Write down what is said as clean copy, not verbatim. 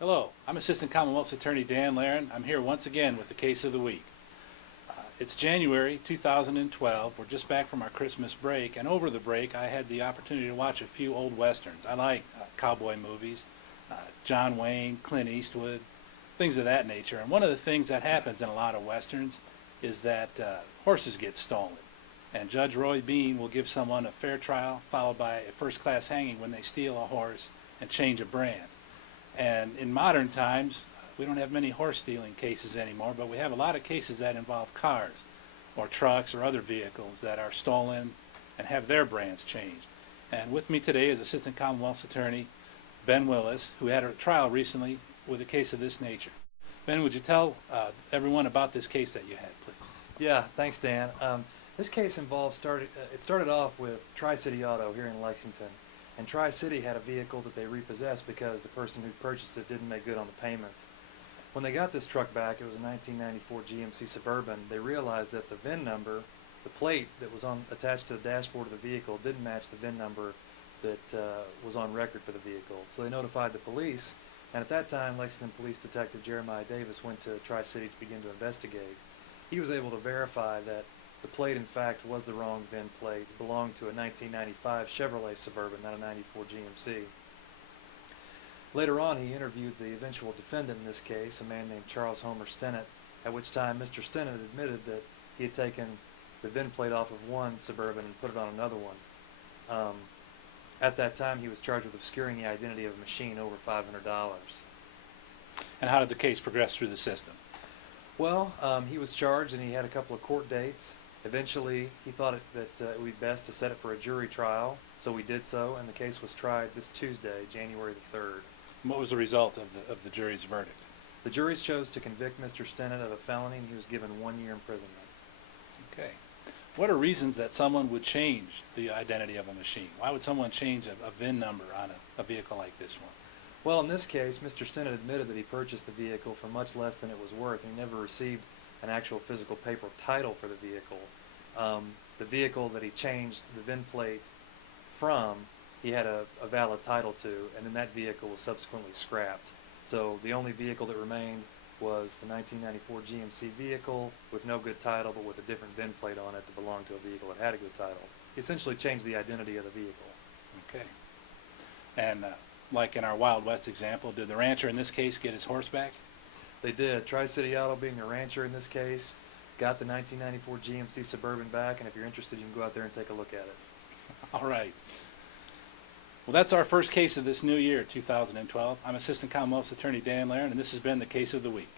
Hello, I'm Assistant Commonwealth's Attorney Dan Laren. I'm here once again with the case of the week. It's January 2012. We're just back from our Christmas break, and over the break I had the opportunity to watch a few old westerns. I like cowboy movies, John Wayne, Clint Eastwood, things of that nature. And one of the things that happens in a lot of westerns is that horses get stolen. And Judge Roy Bean will give someone a fair trial followed by a first-class hanging when they steal a horse and change a brand. And in modern times, we don't have many horse stealing cases anymore, but we have a lot of cases that involve cars or trucks or other vehicles that are stolen and have their brands changed. And with me today is Assistant Commonwealth's Attorney Ben Willis, who had a trial recently with a case of this nature. Ben, would you tell everyone about this case that you had, please? Yeah, thanks, Dan. This case it started off with Tri-City Auto here in Lexington. And Tri-City had a vehicle that they repossessed because the person who purchased it didn't make good on the payments. When they got this truck back, it was a 1994 GMC Suburban, they realized that the VIN number, the plate that was attached to the dashboard of the vehicle, didn't match the VIN number that was on record for the vehicle. So they notified the police, and at that time, Lexington Police Detective Jeremiah Davis went to Tri-City to begin to investigate. He was able to verify that the plate, in fact, was the wrong VIN plate. It belonged to a 1995 Chevrolet Suburban, not a 94 GMC. Later on, he interviewed the eventual defendant in this case, a man named Charles Homer Stennett, at which time Mr. Stennett admitted that he had taken the VIN plate off of one Suburban and put it on another one. At that time, he was charged with obscuring the identity of a machine over $500. And how did the case progress through the system? Well, he was charged and he had a couple of court dates. Eventually, he thought that it would be best to set it for a jury trial, so we did so, and the case was tried this Tuesday, January the 3rd. And what was the result of the jury's verdict? The juries chose to convict Mr. Stennett of a felony, and he was given 1 year imprisonment. Okay. What are reasons that someone would change the identity of a machine? Why would someone change a VIN number on a vehicle like this one? Well, in this case, Mr. Stennett admitted that he purchased the vehicle for much less than it was worth, and he never received an actual physical paper title for the vehicle. The vehicle that he changed the VIN plate from, he had a valid title to, and then that vehicle was subsequently scrapped. So the only vehicle that remained was the 1994 GMC vehicle with no good title, but with a different VIN plate on it that belonged to a vehicle that had a good title. He essentially changed the identity of the vehicle. Okay. And like in our Wild West example, did the rancher in this case get his horse back? They did. Tri-City Auto, being the rancher in this case, got the 1994 GMC Suburban back, and if you're interested, you can go out there and take a look at it. All right. Well, that's our first case of this new year, 2012. I'm Assistant Commonwealth's Attorney Dan Laren, and this has been the Case of the Week.